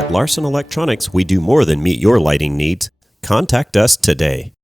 At Larson Electronics, we do more than meet your lighting needs. Contact us today.